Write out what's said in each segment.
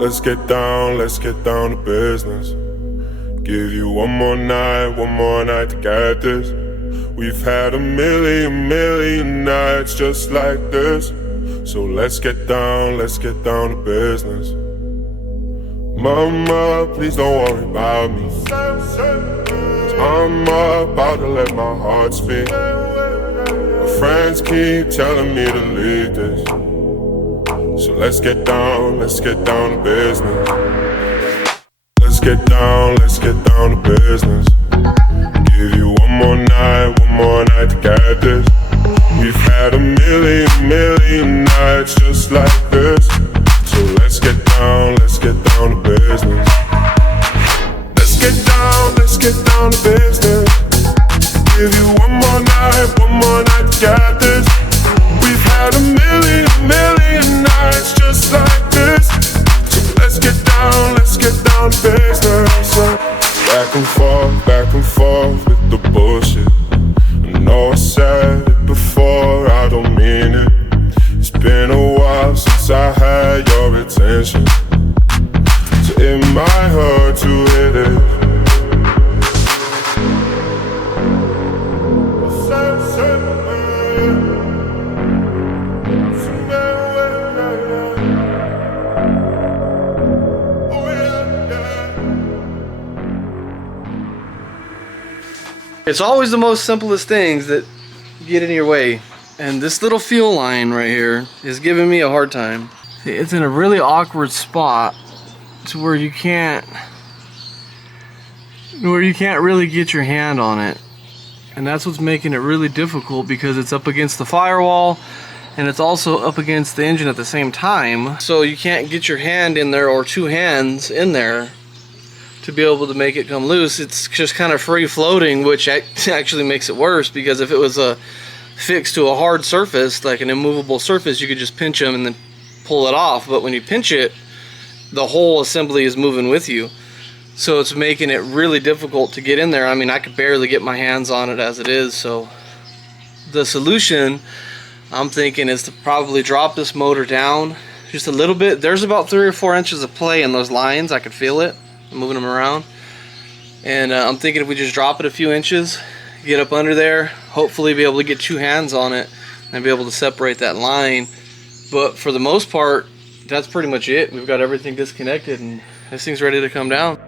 Let's get down to business. Give you one more night to get this. We've had a million nights just like this. So let's get down to business. Mama, please don't worry about me, 'cause I'm about to let my heart speak. My friends keep telling me to leave this. So let's get down to business. Let's get down to business. Give you one more night to get this. We've had a million nights just like this. So let's get down to business. Let's get down to business. Give you one more night to get this. We've had a million nights just like this. So let's get down to business. Back and forth with the bullshit. I know I said it before, I don't mean it. It's been a while since I had your attention, so it might hurt to hit it. It's always the most simplest things that get in your way, and this little fuel line right here is giving me a hard time. It's in a really awkward spot to where you can't really get your hand on it, and that's what's making it really difficult, because it's up against the firewall and it's also up against the engine at the same time, so you can't get your hand in there or two hands in there to be able to make it come loose. It's just kind of free floating, which actually makes it worse, because if it was fixed to a hard surface, like an immovable surface, you could just pinch them and then pull it off. But when you pinch it, the whole assembly is moving with you, so it's making it really difficult to get in there. I mean, I could barely get my hands on it as it is. So the solution, I'm thinking, is to probably drop this motor down just a little bit. There's about 3 or 4 inches of play in those lines. I could feel it. I'm moving them around, and I'm thinking if we just drop it a few inches, get up under there, hopefully be able to get 2 hands on it and be able to separate that line. But for the most part, that's pretty much it. We've got everything disconnected and this thing's ready to come down.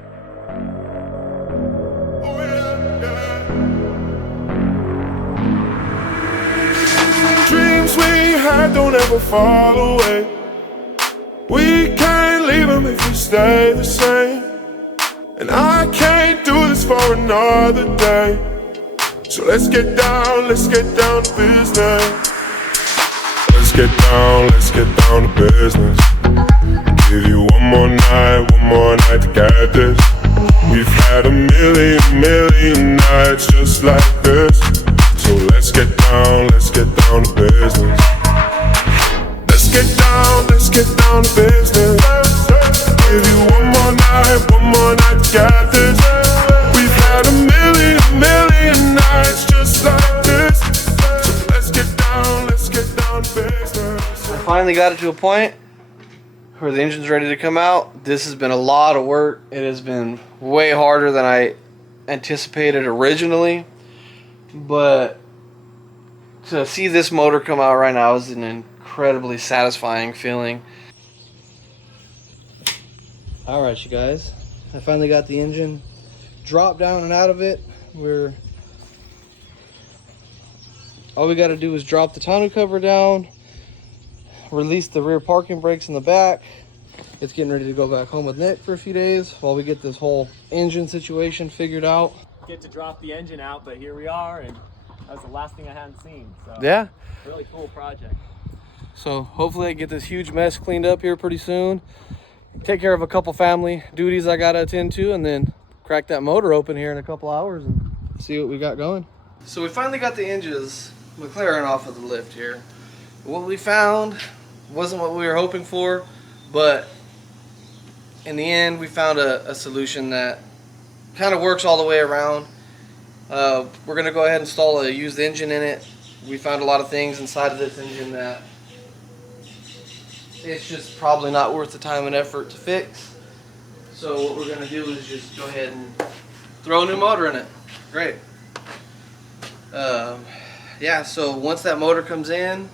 Dreams we had don't ever fall away. We can't leave them if we stay the same. And I can't do this for another day. So let's get down to business. Let's get down to business. Give you one more night to get this. We've had a million nights just like this. So let's get down to business. Let's get down to business. Give you one more night to get this. We've had a million nights just like this. So let's get down to business. I finally got it to a point where the engine's ready to come out. This has been a lot of work. It has been way harder than I anticipated originally, but to see this motor come out right now is an incredibly satisfying feeling. Alright, you guys, I finally got the engine dropped down and out of it. All we got to do is drop the tonneau cover down, release the rear parking brakes in the back. It's getting ready to go back home with Nick for a few days while we get this whole engine situation figured out. Get to drop the engine out, but here we are, and that's the last thing I hadn't seen. So yeah, really cool project. So hopefully I get this huge mess cleaned up here pretty soon, take care of a couple family duties I gotta attend to, and then crack that motor open here in a couple hours and see what we got going. So we finally got the engines MCLAREN off of the lift here. What we found wasn't what we were hoping for, but in the end we found a solution that kind of works all the way around. We're gonna go ahead and install a used engine in it. We found a lot of things inside of this engine that it's just probably not worth the time and effort to fix. So what we're gonna do is just go ahead and throw a new motor in it. Great. Yeah, so once that motor comes in,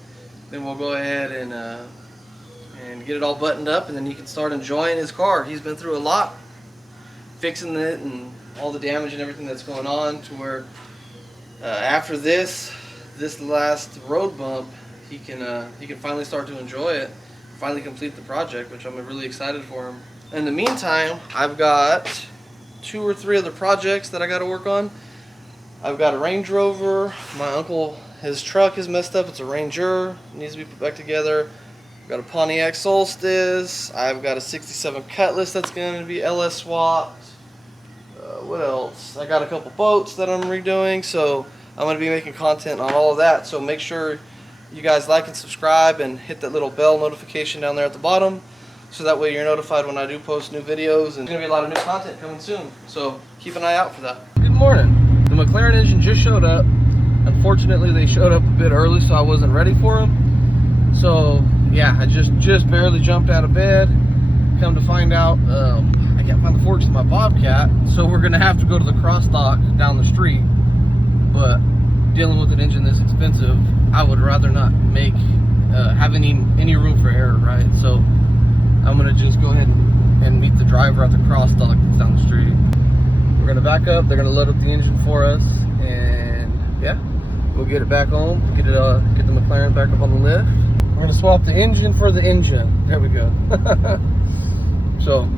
then we'll go ahead and get it all buttoned up, and then he can start enjoying his car. He's been through a lot fixing it and all the damage and everything that's going on, to where after this last road bump, he can finally start to enjoy it, finally complete the project, which I'm really excited for him. In the meantime, I've got 2 or 3 other projects that I got to work on. I've got a Range Rover. My uncle, his truck is messed up. It's a Ranger. It needs to be put back together. I've got a Pontiac Solstice. I've got a 67 Cutlass that's going to be LS swapped. What else? I got a couple boats that I'm redoing, so I'm going to be making content on all of that. So make sure you guys like and subscribe and hit that little bell notification down there at the bottom, so that way you're notified when I do post new videos. And there's going to be a lot of new content coming soon, so keep an eye out for that. Good morning. The McLaren engine just showed up. Unfortunately, they showed up a bit early, so I wasn't ready for them. So yeah, I just barely jumped out of bed. Come to find out, I can't find the forks in my Bobcat, so we're gonna have to go to the crossdock down the street. But dealing with an engine this expensive, I would rather not have any room for error, right? So I'm gonna just go ahead and meet the driver at the crossdock that's down the street. We're gonna back up. They're gonna load up the engine for us, and yeah, we'll get it back home. Get the McLaren back up on the lift. We're gonna swap the engine for the engine. There we go. So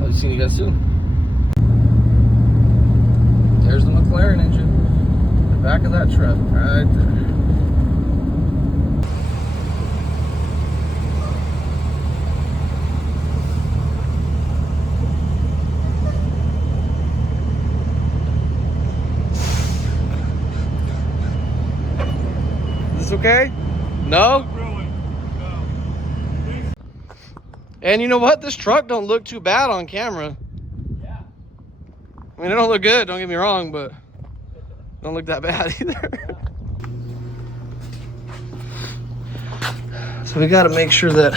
I'll see you guys soon. There's the McLaren engine, the back of that truck, right there. Is this okay? No? And you know what? This truck don't look too bad on camera. Yeah. I mean, it don't look good, don't get me wrong, but don't look that bad either. So we got to make sure that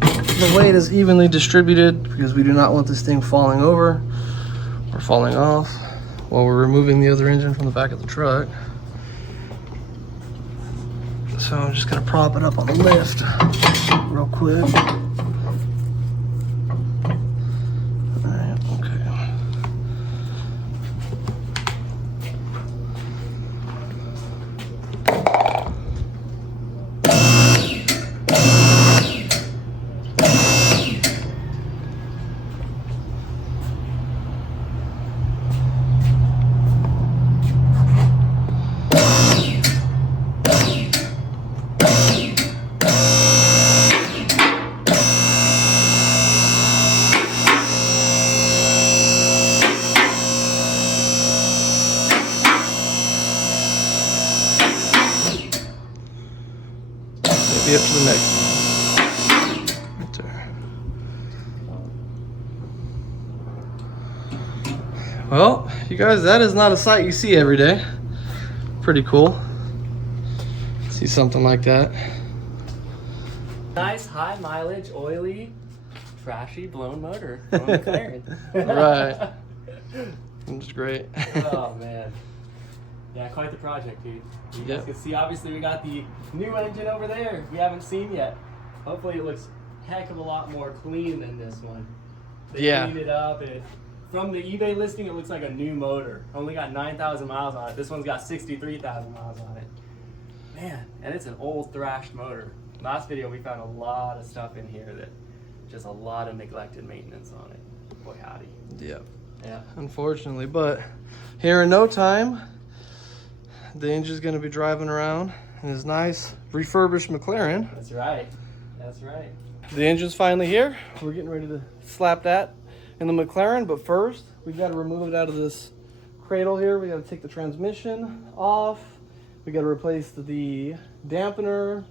the weight is evenly distributed, because we do not want this thing falling over or falling off while we're removing the other engine from the back of the truck. So I'm just going to prop it up on the lift real quick. Be up to the next one. Right there. Well, you guys, that is not a sight you see every day. Pretty cool. See something like that. Nice, high mileage, oily, trashy, blown motor from McLaren. Right. It's great. Oh man. Yeah, quite the project, dude. You guys Yep. can see, obviously, we got the new engine over there we haven't seen yet. Hopefully it looks a heck of a lot more clean than this one. They cleaned it up, and from the eBay listing, it looks like a new motor. Only got 9,000 miles on it. This one's got 63,000 miles on it. Man, and it's an old thrashed motor. Last video, we found a lot of stuff in here that just a lot of neglected maintenance on it. Boy, howdy. Yep. Yeah. Unfortunately, but here in no time, the engine's going to be driving around in his nice refurbished McLaren. That's right. That's right. The engine's finally here. We're getting ready to slap that in the McLaren, but first we've got to remove it out of this cradle here. We got to take the transmission off. We got to replace the dampener,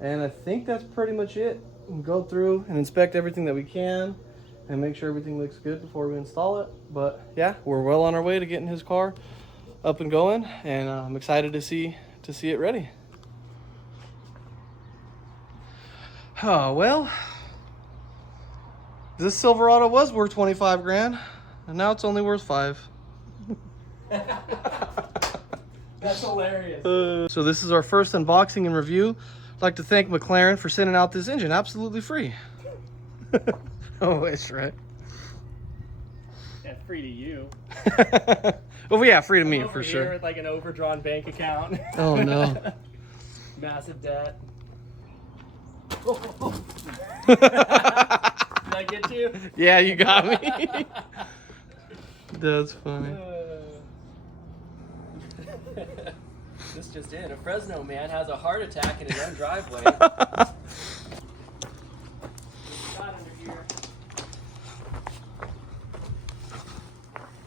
and I think that's pretty much it. We'll go through and inspect everything that we can and make sure everything looks good before we install it. But yeah, we're well on our way to getting his car up and going, and I'm excited to see it ready. Oh, well, this Silverado was worth 25 grand, and now it's only worth 5. That's hilarious. So this is our first unboxing and review. I'd like to thank McLaren for sending out this engine absolutely free. Oh, that's right. Yeah, free to you. Well, yeah, free to me Over for here sure. with like an overdrawn bank account. Oh no. Massive debt. Did I get you? Yeah, you got me. That's funny. This just in. A Fresno man has a heart attack in his own driveway.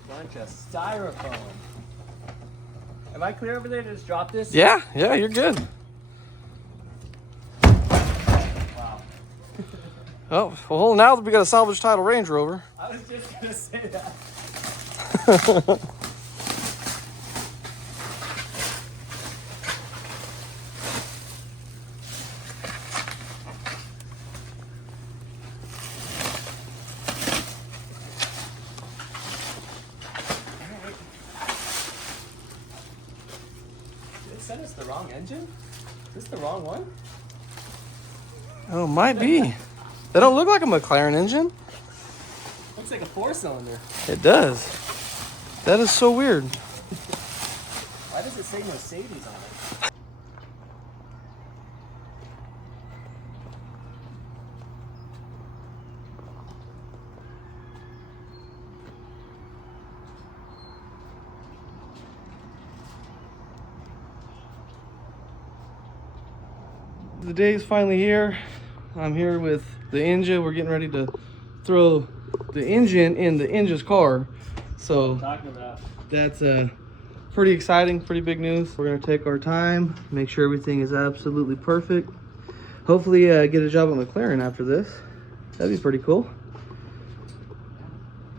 Bunch of styrofoam. Am I clear over there to just drop this? Yeah, you're good. Wow. Oh, well, now that we got a salvage title Range Rover. I was just gonna say that. Did it send us the wrong engine? Is this the wrong one? Oh, might be. They don't look like a McLaren engine. Looks like a 4-cylinder. It does. That is so weird. Why does it say Mercedes on it? The day is finally here. I'm here with the engine. We're getting ready to throw the engine in the engine's car. So Talking about. that's pretty exciting, pretty big news. We're gonna take our time, make sure everything is absolutely perfect. Hopefully get a job at McLaren after this. That'd be pretty cool.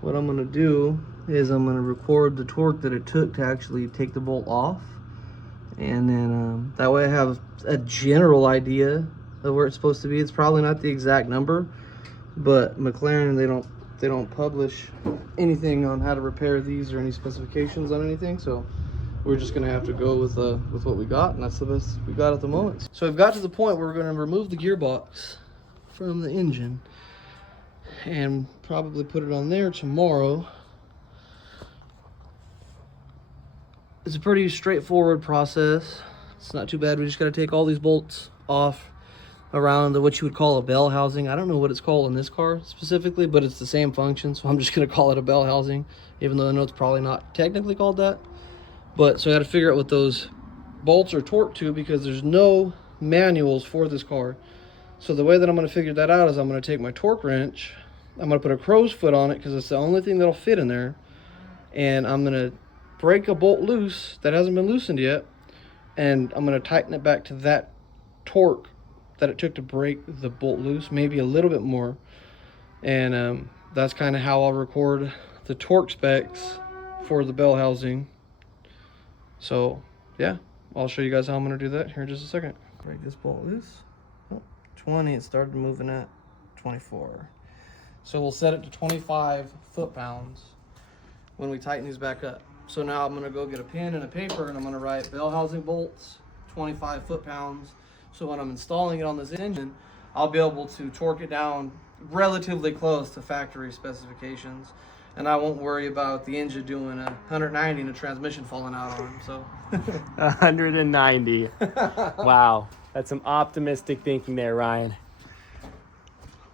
What I'm gonna do is I'm gonna record the torque that it took to actually take the bolt off. And then that way I have a general idea of where it's supposed to be. It's probably not the exact number, but McLaren, they don't publish anything on how to repair these or any specifications on anything, so we're just gonna have to go with what we got, and that's the best we got at the moment. So we've got to the point where we're gonna remove the gearbox from the engine and probably put it on there tomorrow. It's a pretty straightforward process. It's not too bad. We just got to take all these bolts off around what you would call a bell housing. I don't know what it's called in this car specifically, but it's the same function, so I'm just going to call it a bell housing, even though I know it's probably not technically called that. But so I got to figure out what those bolts are torqued to, because there's no manuals for this car. So the way that I'm going to figure that out is I'm going to take my torque wrench, I'm going to put a crow's foot on it because it's the only thing that'll fit in there, and I'm going to break a bolt loose that hasn't been loosened yet, and I'm going to tighten it back to that torque that it took to break the bolt loose, maybe a little bit more. And that's kind of how I'll record the torque specs for the bell housing. So yeah, I'll show you guys how I'm going to do that here in just a second. Break this bolt loose. Oh, 20, it started moving at 24. So we'll set it to 25 foot-pounds when we tighten these back up. So now I'm gonna go get a pen and a paper, and I'm gonna write bell housing bolts, 25 foot-pounds. So when I'm installing it on this engine, I'll be able to torque it down relatively close to factory specifications, and I won't worry about the engine doing a 190 and a transmission falling out on him. So 190. Wow, that's some optimistic thinking there, Ryan.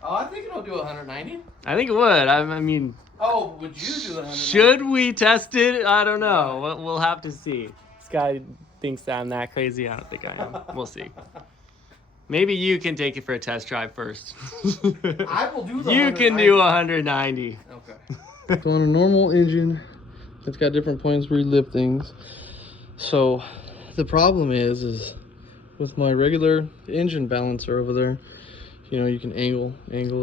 oh, I think it'll do 190. I think it would. I mean, Oh, would you do 190? should we test it? I don't know. We'll have to see. This guy thinks that I'm that crazy. I don't think I am. We'll see. Maybe you can take it for a test drive first. I will do the You 190. can do 190. Okay. So on a normal engine, it's got different points where you lift things. So the problem is with my regular engine balancer over there, you know, you can angle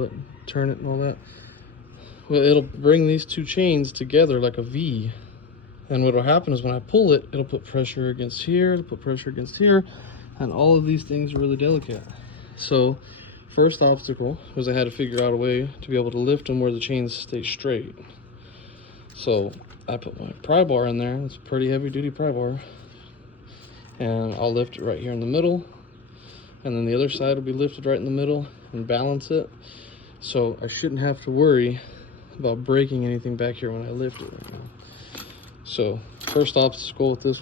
it, turn it and all that. Well, it'll bring these two chains together like a V. And what'll happen is when I pull it, it'll put pressure against here, it'll put pressure against here, and all of these things are really delicate. So first obstacle was I had to figure out a way to be able to lift them where the chains stay straight. So I put my pry bar in there. It's a pretty heavy duty pry bar. And I'll lift it right here in the middle. And then the other side will be lifted right in the middle and balance it. So I shouldn't have to worry about breaking anything back here when I lift it right now. So first obstacle with this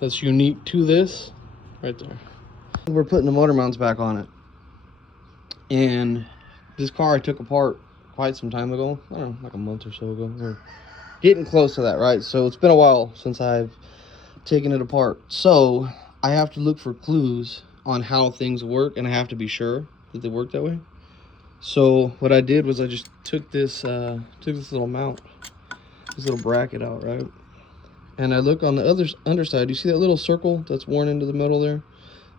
that's unique to this, right there. We're putting the motor mounts back on it. And this car I took apart quite some time ago. I don't know, like a month or so ago. We're getting close to that, right? So it's been a while since I've taken it apart. So I have to look for clues on how things work, and I have to be sure that they work that way. So what I did was I just took this little mount, this little bracket out, right? And I look on the other underside. You see that little circle that's worn into the metal there?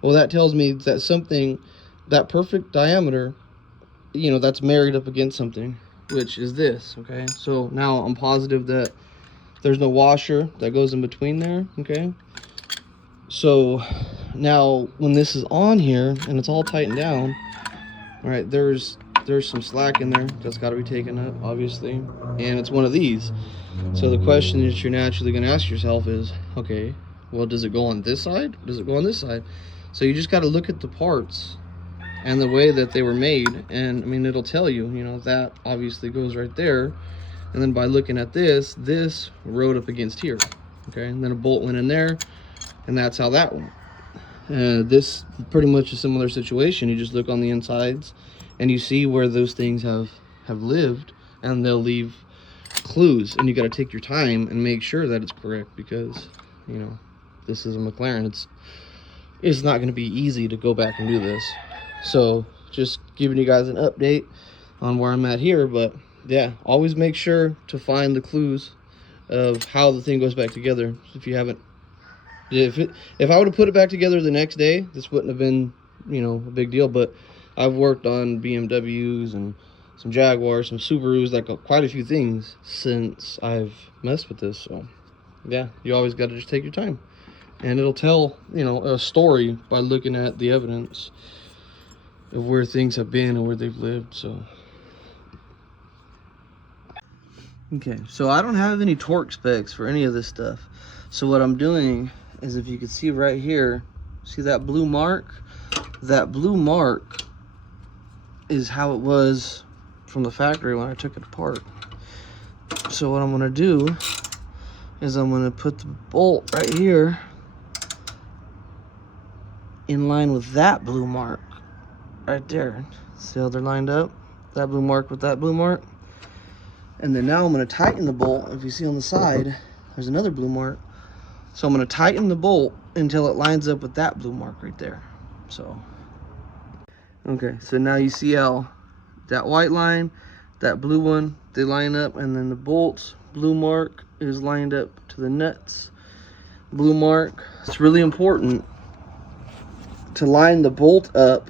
Well, that tells me that something, that perfect diameter, you know, that's married up against something, which is this, okay? So now I'm positive that there's no washer that goes in between there, okay? So now when this is on here and it's all tightened down, all right, there's some slack in there that's got to be taken up, obviously, and it's one of these. So the question that you're naturally going to ask yourself is, okay, well, does it go on this side? Does it go on this side? So you just got to look at the parts and the way that they were made, and I mean, it'll tell you, you know, that obviously goes right there. And then by looking at this rode up against here, okay? And then a bolt went in there, and that's how that went. This pretty much a similar situation. You just look on the insides, and you see where those things have lived, and they'll leave clues. And you got to take your time and make sure that it's correct, because, you know, this is a McLaren. It's not going to be easy to go back and do this. So just giving you guys an update on where I'm at here, but yeah, always make sure to find the clues of how the thing goes back together. If you haven't, if I would have put it back together the next day, this wouldn't have been, you know, a big deal. But I've worked on BMWs and some Jaguars, some Subarus, like quite a few things since I've messed with this. So yeah, you always got to just take your time, and it'll tell, you know, a story by looking at the evidence of where things have been and where they've lived. So okay, so I don't have any torque specs for any of this stuff. So what I'm doing is, if you can see right here, see that blue mark? That blue mark is how it was from the factory when I took it apart. So what I'm gonna do is I'm gonna put the bolt right here in line with that blue mark right there. See how they're lined up? That blue mark with that blue mark. And then now I'm going to tighten the bolt. If you see on the side, there's another blue mark. So I'm going to tighten the bolt until it lines up with that blue mark right there. So, okay, so now you see how that white line, that blue one, they line up, and then the bolt's blue mark is lined up to the nuts blue mark. It's really important to line the bolt up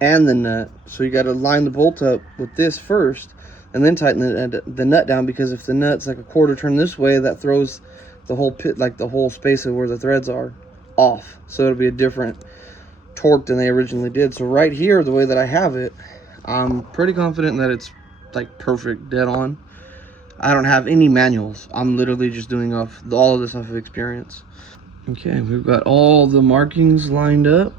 and the nut. So you got to line the bolt up with this first, and then tighten the nut down, because if the nut's like a quarter turn this way, that throws the whole pit, like the whole space of where the threads are, off. So it'll be a different torque than they originally did. So right here, the way that I have it, I'm pretty confident that it's like perfect, dead on. I don't have any manuals. I'm literally just doing all of this off of experience. Okay, we've got all the markings lined up.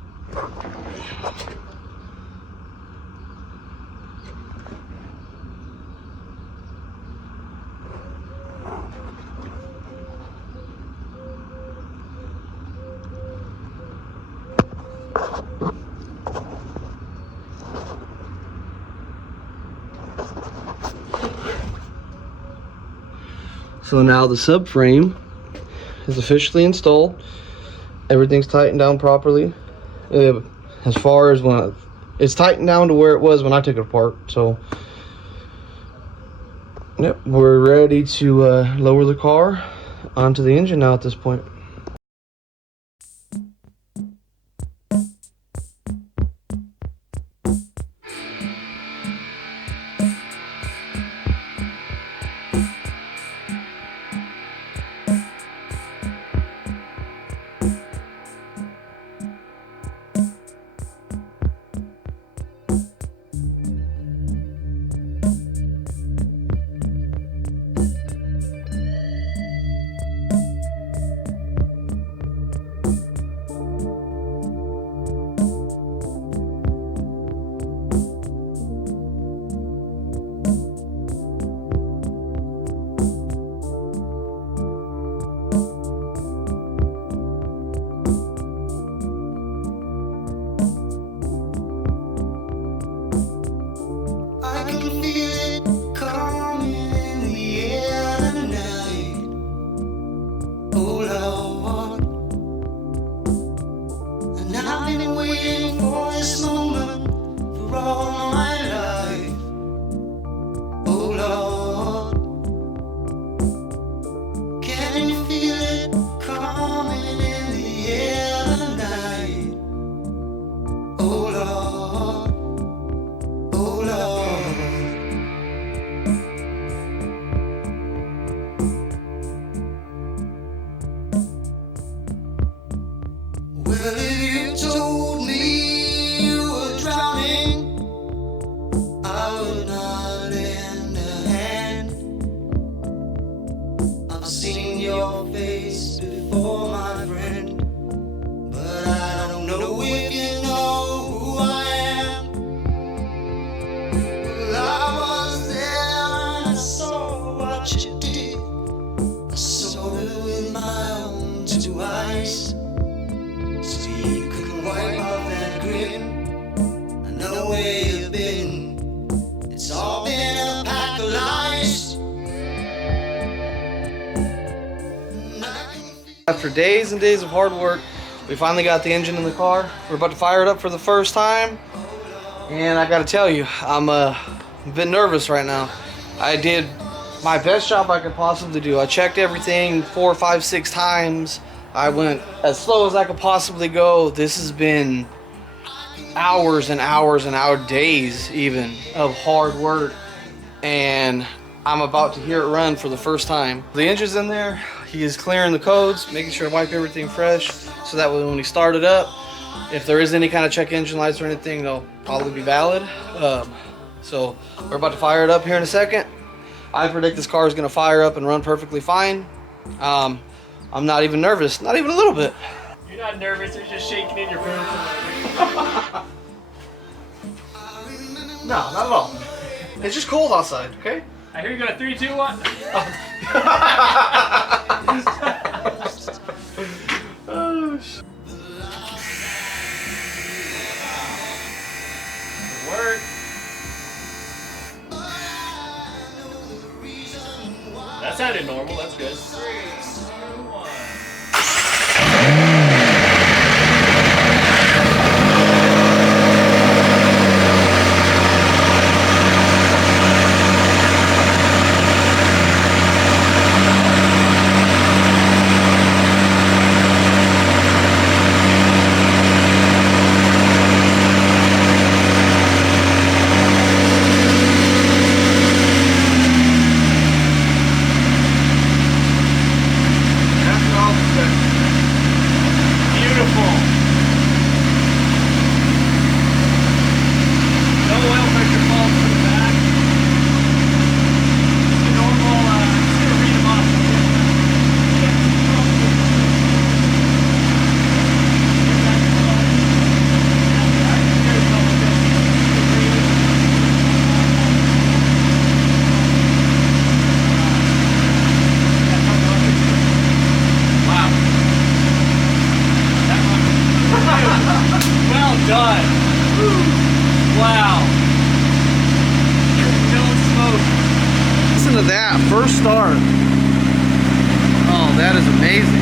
So now the subframe is officially installed. Everything's tightened down properly. As far as when it's tightened down to where it was when I took it apart. So yep, we're ready to lower the car onto the engine now at this point. told me you were drowning, I would not lend a hand. I've seen your face before, my friend, but I don't know if you know who I am. Well, I was there and I saw what you did. I saw it with my own two eyes. So you could wipe off that grin. I know where you've been. It's all been a pack of lies. After days and days of hard work, we finally got the engine in the car. We're about to fire it up for the first time. And I gotta tell you, I'm a bit nervous right now. I did my best job I could possibly do. I checked everything 4, 5, 6 times. I went as slow as I could possibly go. This has been hours and hours and hours, days even, of hard work. And I'm about to hear it run for the first time. The engine's in there. He is clearing the codes, making sure to wipe everything fresh, so that way when we start it up, if there is any kind of check engine lights or anything, they'll probably be valid. So we're about to fire it up here in a second. I predict this car is going to fire up and run perfectly fine. I'm not even nervous, not even a little bit. You're not nervous, you're just shaking in your boots. No, not at all. It's just cold outside, okay? I hear you go 3, 2, 1. Oh, shit. Work. That sounded normal, that's good. 3, 2, 1. Done. Wow. No smoke. Listen to that, first start. Oh, that is amazing.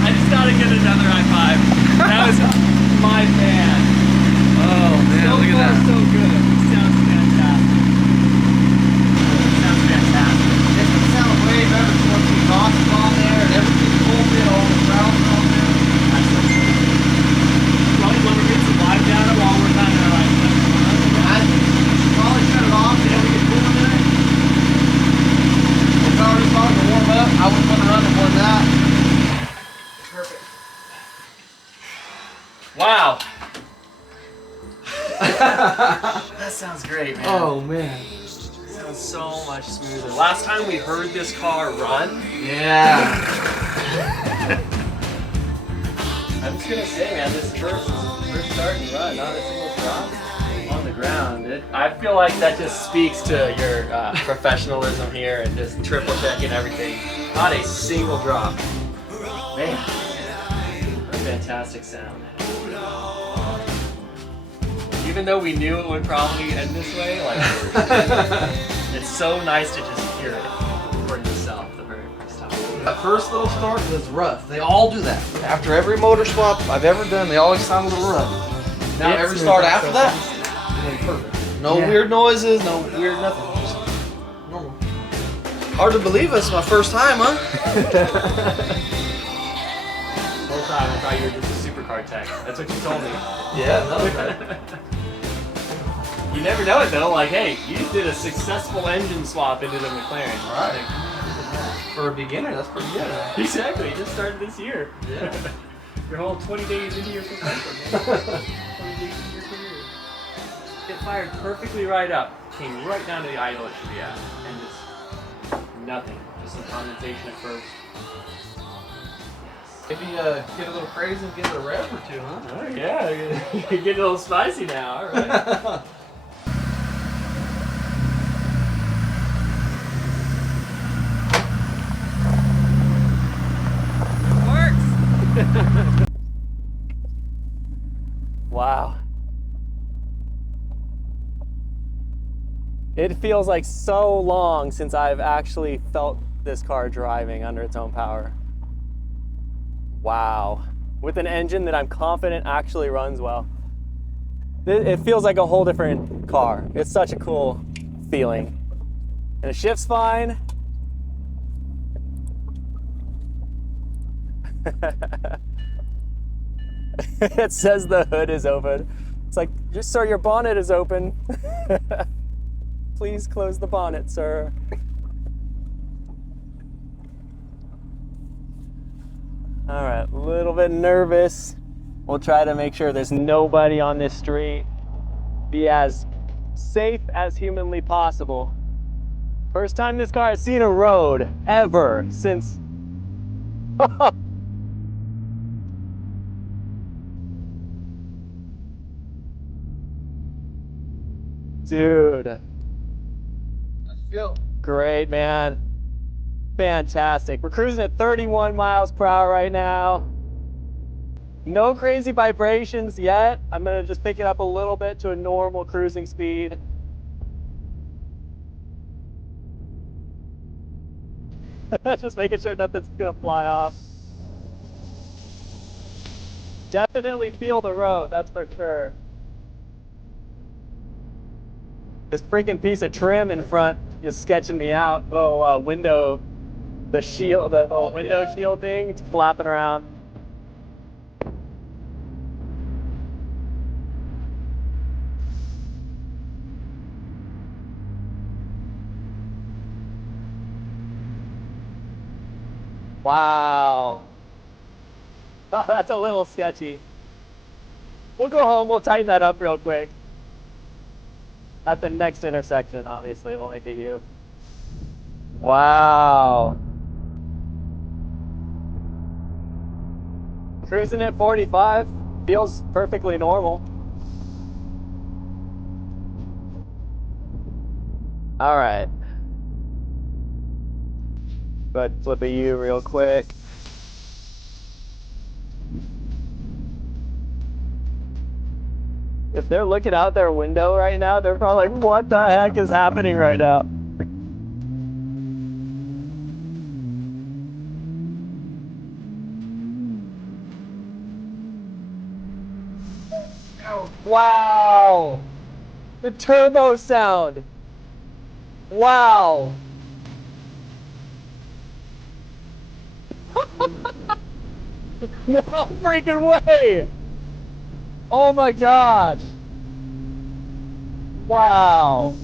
I just gotta get another high five. That was my fan. Oh man, look at that. So good. It sounds fantastic. It sounds fantastic. This would sound way better once the exhaust is on there and everything's open, all the ground's on there. Probably want to get some live data while we're kind of like, I should probably shut it off and we get cooling in it. It's already starting to warm up. I wouldn't want to run it more than that. perfect. Wow. That sounds great, man. Oh man. Sounds so much smoother. Last time we heard this car run. Yeah. I'm just gonna say, man, this first start and run, not a single drop on the ground. I feel like that just speaks to your professionalism here and just triple checking everything. Not a single drop. Man, what a fantastic sound. Even though we knew it would probably end this way, like it's so nice to just hear it for yourself the very first time. That first little start was rough. They all do that. After every motor swap I've ever done, they always sound a little rough. Now every start after that, perfect. No weird noises, no weird nothing. Just normal. Hard to believe it's my first time, huh? The whole time I thought you were just a supercar tech. That's what you told me. Yeah, no. You never know it though. Like, hey, you just did a successful engine swap into the McLaren. Right. For a beginner, that's pretty good. Exactly. Just started this year. Yeah. Your whole 20 days into your suspension, man. 20 days into your career. It fired perfectly right up. Came right down to the idle it should be at. And just nothing. Just some condensation at first. Maybe get a little crazy and get a rev or two, huh? Oh yeah, you're getting a little spicy now, alright. Wow. It feels like so long since I've actually felt this car driving under its own power. Wow. With an engine that I'm confident actually runs well. It feels like a whole different car. It's such a cool feeling. And it shifts fine. It says the hood is open. It's like, just sir, your bonnet is open. Please close the bonnet, sir. All right, a little bit nervous. We'll try to make sure there's nobody on this street. Be as safe as humanly possible. First time this car has seen a road ever since. Dude. Great, man. Fantastic. We're cruising at 31 miles per hour right now. No crazy vibrations yet. I'm gonna just pick it up a little bit to a normal cruising speed. Just making sure nothing's gonna fly off. Definitely feel the road, that's for sure. This freaking piece of trim in front is sketching me out. Oh, window, the shield, the window shield thing, it's flapping around. Wow. Oh, that's a little sketchy. We'll go home, we'll tighten that up real quick. At the next intersection, obviously, we'll make a U. Wow. Cruising at 45 feels perfectly normal. All right. But flip a U real quick. If they're looking out their window right now, they're probably like, what the heck is happening right now? Wow! The turbo sound! Wow! No freaking way! Oh my gosh! Wow!